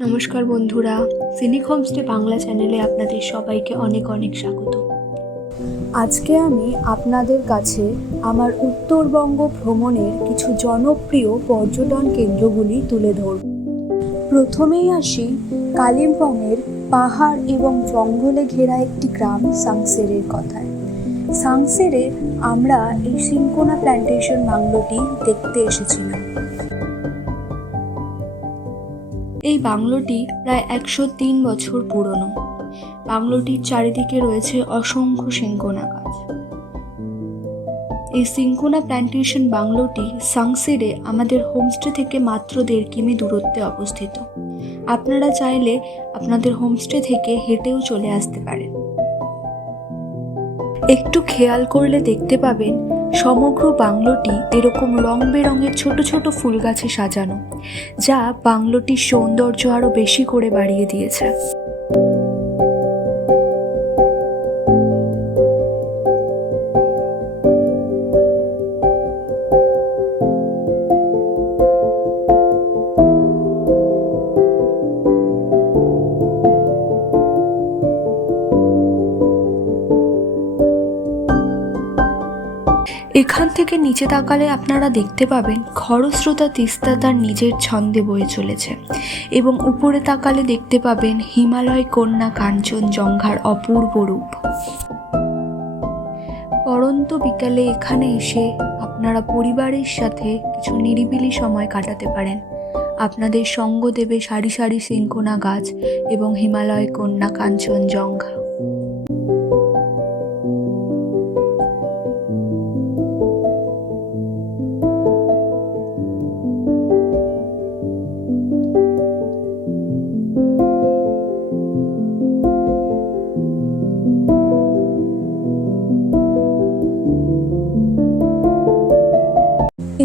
নমস্কার বন্ধুরা, scenic homestay Bangla চ্যানেলে আপনাদের সবাইকে অনেক অনেক স্বাগত। আজকে আমি আপনাদের কাছে আমার উত্তরবঙ্গ ভ্রমণের কিছু জনপ্রিয় পর্যটন কেন্দ্রগুলি তুলে ধরব। প্রথমেই আসি কালিম্পংয়ের পাহাড় এবং জঙ্গলে ঘেরা একটি গ্রাম সাংসেরের কথায়। সাংসেরে আমরা এই সিনকোনা প্ল্যান্টেশন বাংলোটি দেখতে এসেছিলাম। এই বাংলোটি প্রায় 103 বছর পুরনো। বাংলোটির চারিদিকে রয়েছে অসংখ্য সিনকোনা গাছ। এই সিনকোনা প্ল্যান্টেশন বাংলোটি সাংসেরে আমাদের হোমস্টে থেকে মাত্র 1.5 কিমি দূরত্বে অবস্থিত। আপনারা চাইলে আপনাদের হোমস্টে থেকে হেঁটেও চলে আসতে পারেন। একটু খেয়াল করলে দেখতে পাবেন সমগ্র বাংলোটি এরকম রং বেরঙের ছোট ছোট ফুল গাছে সাজানো, যা বাংলোটির সৌন্দর্য আরো বেশি করে বাড়িয়ে দিয়েছে। এখান থেকে নিচে তাকালে আপনারা দেখতে পাবেন খরস্রোতা তিস্তা তার নিজের ছন্দে বয়ে চলেছে, এবং উপরে তাকালে দেখতে পাবেন হিমালয় কন্যা কাঞ্চনজঙ্ঘার অপূর্ব রূপ। পড়ন্ত বিকালে এখানে এসে আপনারা পরিবারের সাথে কিছু নিরিবিলি সময় কাটাতে পারেন। আপনাদের সঙ্গ দেবে সারি সারি সিনকোনা গাছ এবং হিমালয় কন্যা কাঞ্চনজঙ্ঘা।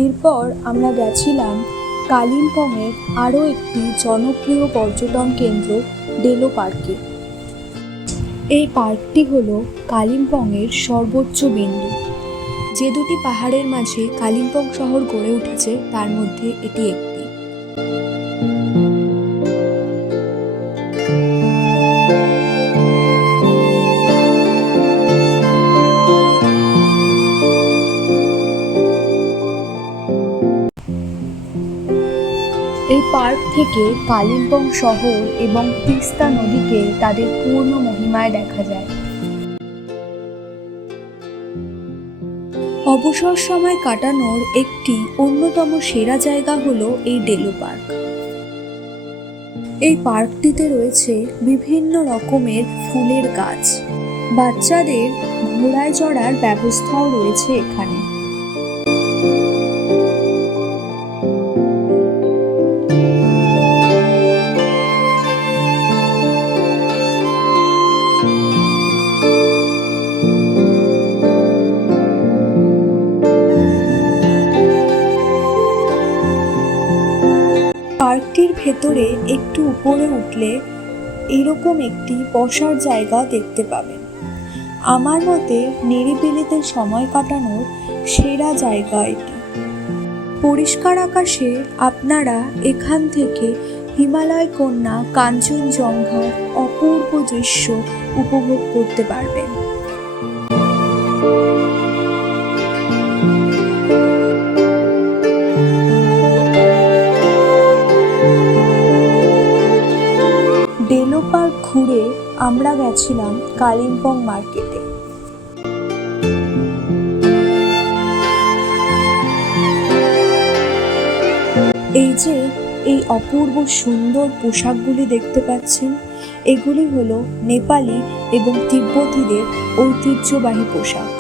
এরপর আমরা গেছিলাম কালিম্পংয়ের আরও একটি জনপ্রিয় পর্যটন কেন্দ্র ডেলো পার্কে। এই পার্কটি হলো কালিম্পংয়ের সর্বোচ্চ বিন্দু। যে দুটি পাহাড়ের মাঝে কালিম্পং শহর গড়ে উঠেছে তার মধ্যে এটি একটি। এই পার্ক থেকে কালিম্পং শহর এবং তিস্তা নদীকে তাদের পূর্ণ মহিমায় দেখা যায়। অবসর সময় কাটানোর একটি অন্যতম সেরা জায়গা হলো এই ডেলো পার্ক। এই পার্কটিতে রয়েছে বিভিন্ন রকমের ফুলের গাছ। বাচ্চাদের ঘোড়ায় চড়ার ব্যবস্থাও রয়েছে এখানে। পার্কটির ভেতরে একটু উপরে উঠলে এরকম একটি বসার জায়গা দেখতে পাবেন। আমার মতে নিরিবিলিতে সময় কাটানোর সেরা জায়গা এটি। পরিষ্কার আকাশে আপনারা এখান থেকে হিমালয় কন্যা কাঞ্চনজঙ্ঘার অপূর্ব দৃশ্য উপভোগ করতে পারবেন। ডেলো পার্ক ঘুরে আমরা গেছিলাম কালিম্পং মার্কেটে। এই যে এই অপূর্ব সুন্দর পোশাকগুলি দেখতে পাচ্ছেন, এগুলি হলো নেপালি এবং তিব্বতীদের ঐতিহ্যবাহী পোশাক।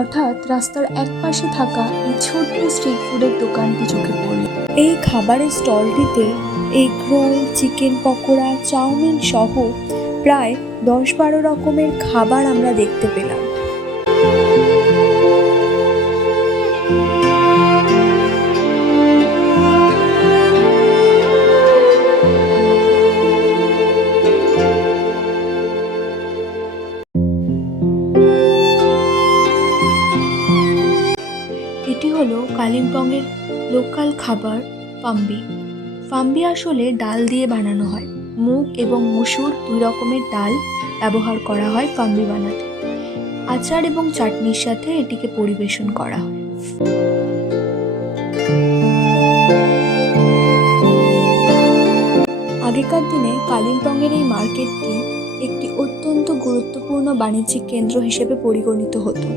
হঠাৎ রাস্তার একপাশে থাকা এই ছোট্ট স্ট্রিট ফুডের দোকানটি চোখে পড়ল। এই খাবারের স্টলটিতে egg roll, chicken pakora, chowmein সহ প্রায় 10-12 রকমের খাবার আমরা দেখতে পেলাম। এটি হলো কালিম্পংয়ের লোকাল খাবার ফাম্বি। ফাম্বি আসলে ডাল দিয়ে বানানো হয়। মুগ এবং মসুর 2 রকমের ডাল ব্যবহার করা হয় ফাম্বি বানাতে। আচার এবং চাটনির সাথে এটিকে পরিবেশন করা হয়। আগেকার দিনে কালিম্পংয়ের এই মার্কেটটি একটি অত্যন্ত গুরুত্বপূর্ণ বাণিজ্যিক কেন্দ্র হিসেবে পরিগণিত হতো।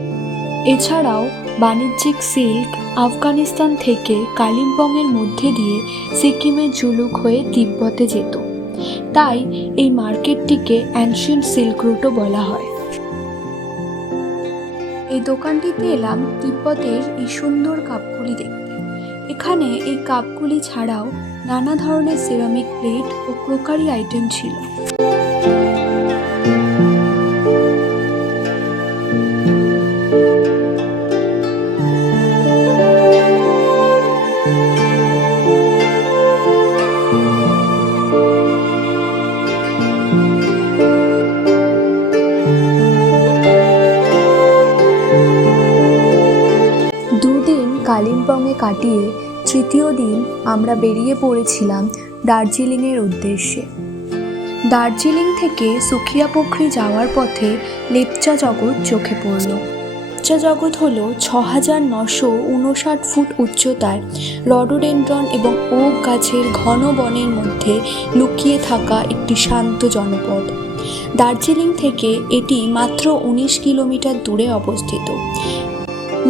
এছাড়াও বাণিজ্যিক সিল্ক আফগানিস্তান থেকে কালিম্পংয়ের মধ্যে দিয়ে সিকিমের জুলুক হয়ে তিব্বতে যেত। তাই এই মার্কেটটিকে অ্যানশিয়েন্ট সিল্ক রুটও বলা হয়। এই দোকানটিতে এলাম তিব্বতের এই সুন্দর কাপগুলি দেখতে। এখানে এই কাপগুলি ছাড়াও নানা ধরনের সিরামিক প্লেট ও ক্রোকারি আইটেম ছিল। দুদিন কালিম্পংয়ে কাটিয়ে তৃতীয় দিন আমরা বেরিয়ে পড়েছিলাম দার্জিলিংয়ের উদ্দেশ্যে। দার্জিলিং থেকে সুখিয়াপোখরি যাওয়ার পথে লেপচা জগৎ চোখে পড়ল। লেপচা জগৎ হল 6959 ফুট উচ্চতায় রডোডেন্ড্রন এবং ওক গাছের ঘন বনের মধ্যে লুকিয়ে থাকা একটি শান্ত জনপদ। দার্জিলিং থেকে এটি মাত্র 19 কিলোমিটার দূরে অবস্থিত।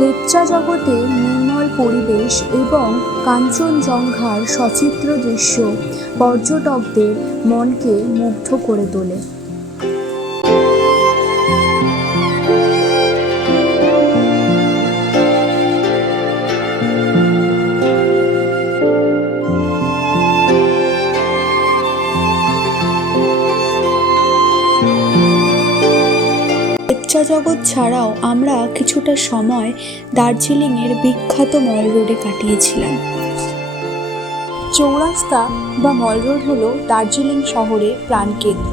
লেপচা জগতে নির্মল পরিবেশ এবং কাঞ্চনজঙ্ঘার সচিত্র দৃশ্য পর্যটকদের মনকে মুগ্ধ করে তোলে। লেপচা জগৎ ছাড়াও আমরা কিছুটা সময় দার্জিলিংয়ের বিখ্যাত মল রোডে কাটিয়েছিলাম। চৌরাস্তা বা মল রোড হলো দার্জিলিং শহরের প্রাণকেন্দ্র।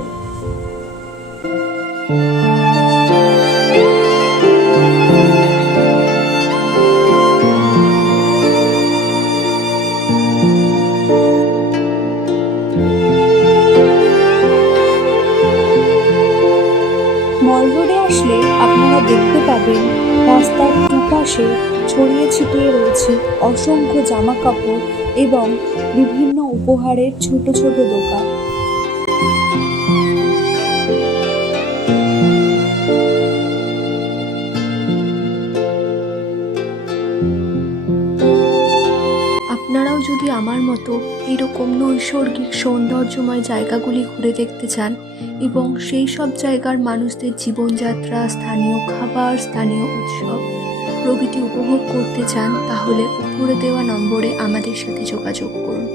মল রোডে আসলে আপনারা দেখতে পাবেন রাস্তার দুপাশে ছড়িয়ে ছিটিয়ে রয়েছে অসংখ্য জামা কাপড় এবং বিভিন্ন উপহারের ছোট ছোট দোকান। আপনারাও যদি আমার মতো এরকম নৈসর্গিক সৌন্দর্যময় জায়গাগুলি ঘুরে দেখতে চান এবং সেই সব জায়গার মানুষদের জীবনযাত্রা, স্থানীয় খাবার, স্থানীয় উৎসব প্রভৃতি উপভোগ করতে চান, তাহলে উপরে দেওয়া নম্বরে আমাদের সাথে যোগাযোগ করুন।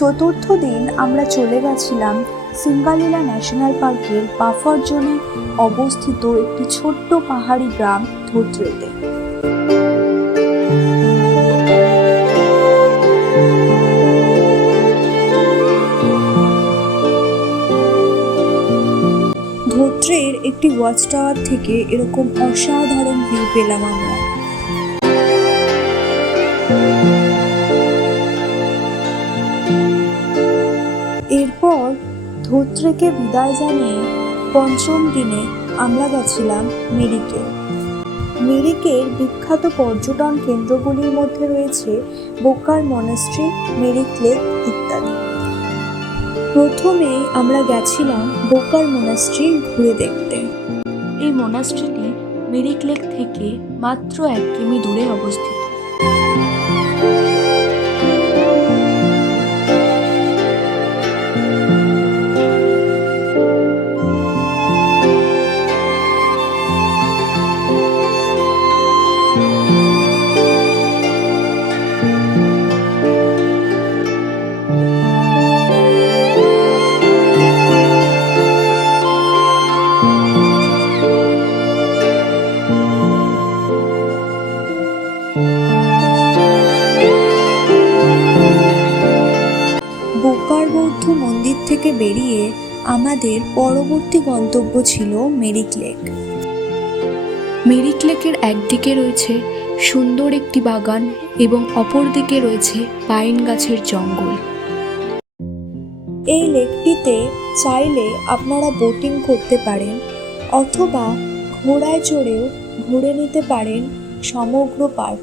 চতুর্থ দিন আমরা চলে গেছিলাম সিঙ্গালিলা ন্যাশনাল পার্কের বাফার জোনে অবস্থিত একটি ছোট্ট পাহাড়ি গ্রাম ধোত্রেতে। ধোত্রের একটি ওয়াচ টাওয়ার থেকে এরকম অসাধারণ ভিউ পেলাম আমরা। এরপর ধোত্রেকে বিদায় জানিয়ে পঞ্চম দিনে আমরা গেছিলাম মেরিকে। মেরিকের বিখ্যাত পর্যটন কেন্দ্রগুলির মধ্যে রয়েছে বোকার মনাস্ট্রি, মেরিক লেক ইত্যাদি। প্রথমেই আমরা গেছিলাম বোকার মনাস্ট্রি ঘুরে দেখতে। এই মনাস্ট্রিটি মেরিক লেক থেকে মাত্র 1 কিমি দূরে অবস্থিত। বোকার বৌদ্ধ মন্দির থেকে বেরিয়ে আমাদের পরবর্তী গন্তব্য ছিল মেরিক লেক। মেরিক লেকের একদিকে রয়েছে সুন্দর একটি বাগান এবং অপর দিকে রয়েছে পাইন গাছের জঙ্গল। এই লেকটিতে চাইলে আপনারা বোটিং করতে পারেন অথবা ঘোড়ায় চড়েও ঘুরে নিতে পারেন সমগ্র পার্ক।